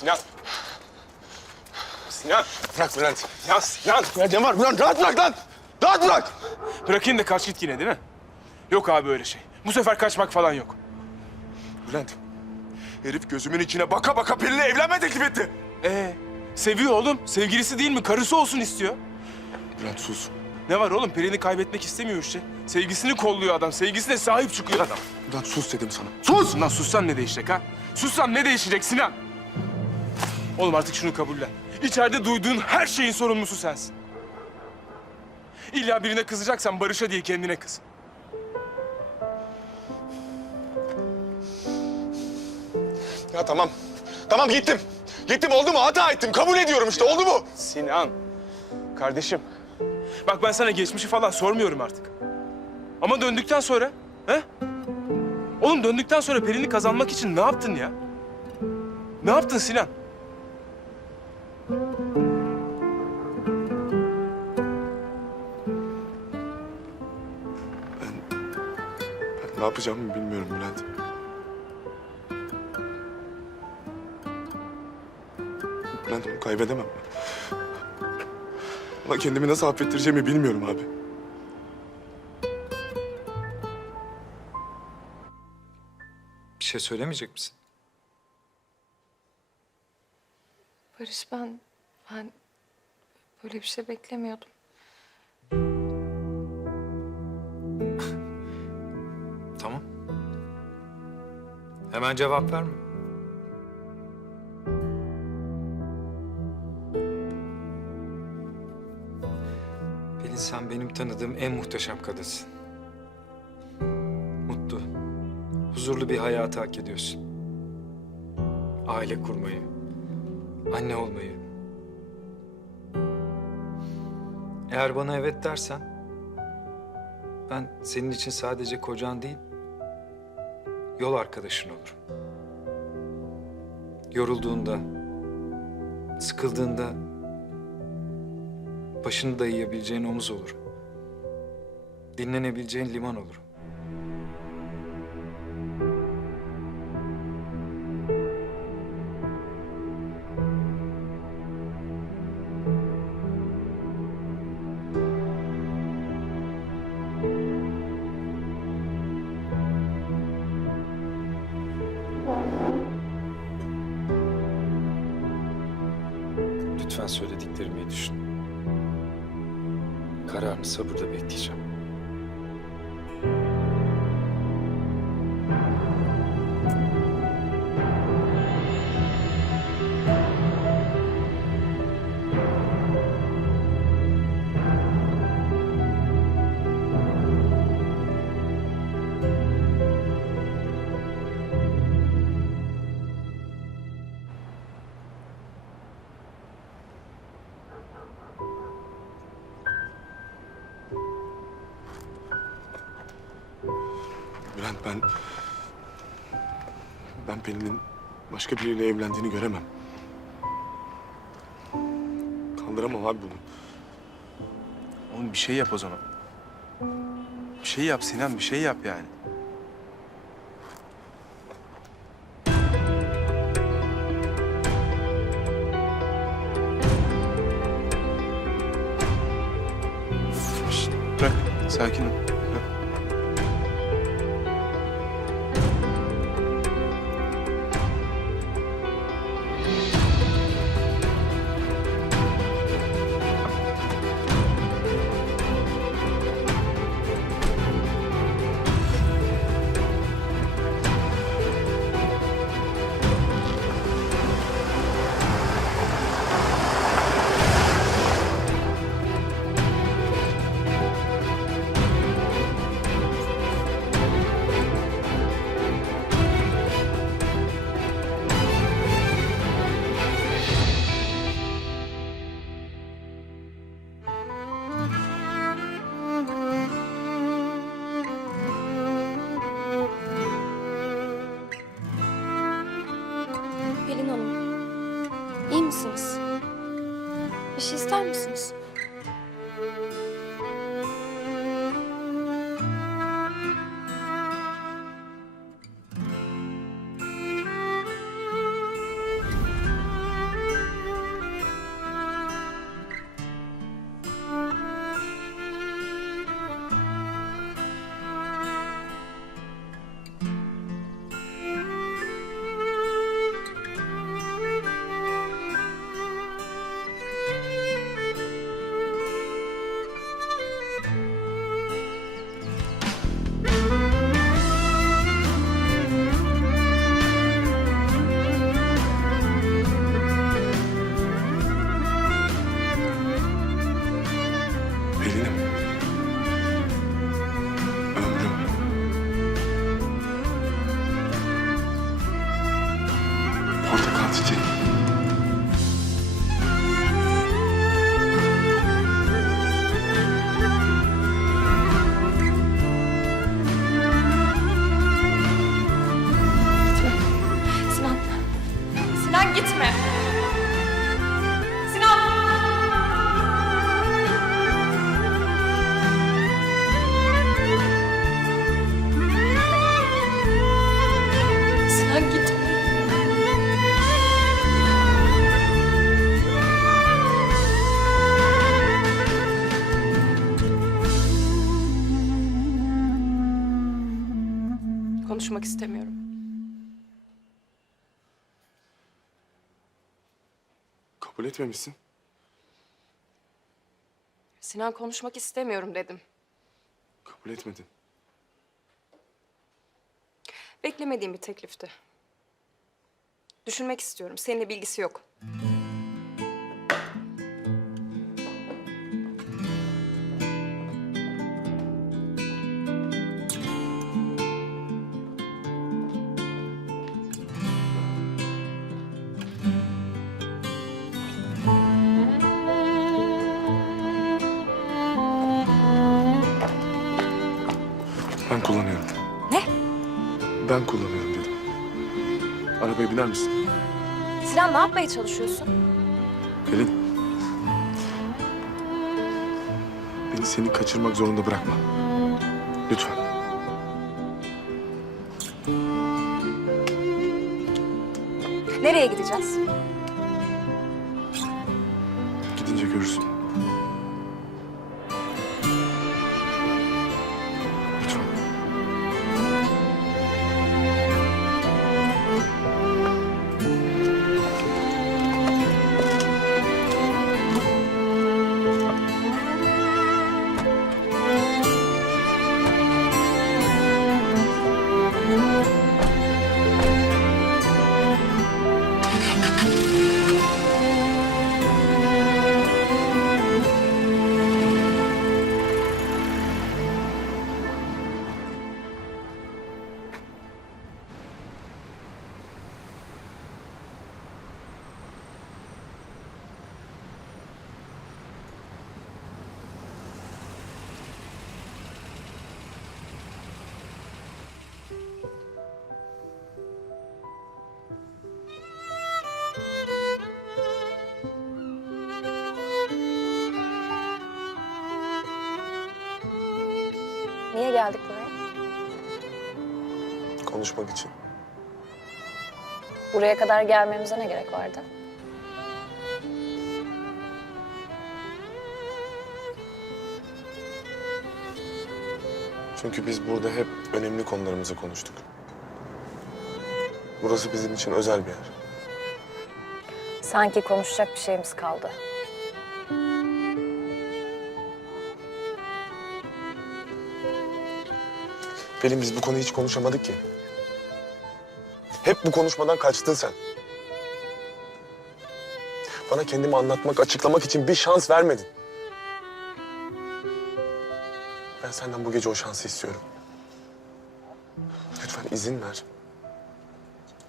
Sinan. Sinan. Bırak Bülent. Ya Sinan. Ya ne var Bülent? Rahat bırak lan. Rahat bırak. Bırakayım da kaç git yine değil mi? Yok abi öyle şey. Bu sefer kaçmak falan yok. Bülent. Herif gözümün içine baka baka Pelin'le evlenme teklif etti. Ee, seviyor oğlum. Sevgilisi değil mi? Karısı olsun istiyor. Bülent sus. Ne var oğlum? Pelin'i kaybetmek istemiyor işte. Sevgisini kolluyor adam. Sevgisine sahip çıkıyor adam. Bülent sus dedim sana. Sus! Lan sussan ne değişecek ha? Sussan ne değişecek Sinan? Oğlum artık şunu kabullen. İçeride duyduğun her şeyin sorumlusu sensin. İlla birine kızacaksan Barış'a değil kendine kız. Ya tamam. Tamam gittim. Gittim oldu mu? Hata ettim. Kabul ediyorum işte. Oldu mu? Sinan, kardeşim. Bak ben sana geçmişi falan sormuyorum artık. Ama döndükten sonra, he? Oğlum döndükten sonra Pelin'i kazanmak için ne yaptın ya? Ne yaptın Sinan? Ne yapacağımı bilmiyorum Bülent. Bülent onu kaybedemem. Ona kendimi nasıl affettireceğimi bilmiyorum abi. Bir şey söylemeyecek misin? Barış ben, ben böyle bir şey beklemiyordum. Hemen cevap verme. Pelin sen benim tanıdığım en muhteşem kadınsın. Mutlu, huzurlu bir hayatı hak ediyorsun. Aile kurmayı, anne olmayı. Eğer bana evet dersen, ben senin için sadece kocan değil, yol arkadaşın olurum. Yorulduğunda, sıkıldığında başını dayayabileceğin omuz olurum. Dinlenebileceğin liman olurum. Düşün. Kararını sabırla bekleyeceğim. Ben... Ben Pelin'in başka biriyle evlendiğini göremem. Kaldıramam abi bunu. Oğlum bir şey yap o zaman. Bir şey yap Sinan, bir şey yap yani. Bırak, sakin ol. Gitme. Sinan! Sinan gitme. Konuşmak istemiyorum. Kabul etmemişsin. Sinan konuşmak istemiyorum dedim. Kabul etmedin. Beklemediğim bir teklifti. Düşünmek istiyorum. Seninle bilgisi yok. Ben kullanıyorum dedim. Arabaya biner misin? Sinan ne yapmaya çalışıyorsun? Pelin. Beni seni kaçırmak zorunda bırakma. Lütfen. Nereye gideceğiz? Gidince görürsün. Geldik buraya? Konuşmak için. Buraya kadar gelmemize ne gerek vardı? Çünkü biz burada hep önemli konularımızı konuştuk. Burası bizim için özel bir yer. Sanki konuşacak bir şeyimiz kaldı. Pelin biz bu konuyu hiç konuşamadık ki. Hep bu konuşmadan kaçtın sen. Bana kendimi anlatmak, açıklamak için bir şans vermedin. Ben senden bu gece o şansı istiyorum. Lütfen izin ver.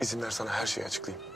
İzin ver sana her şeyi açıklayayım.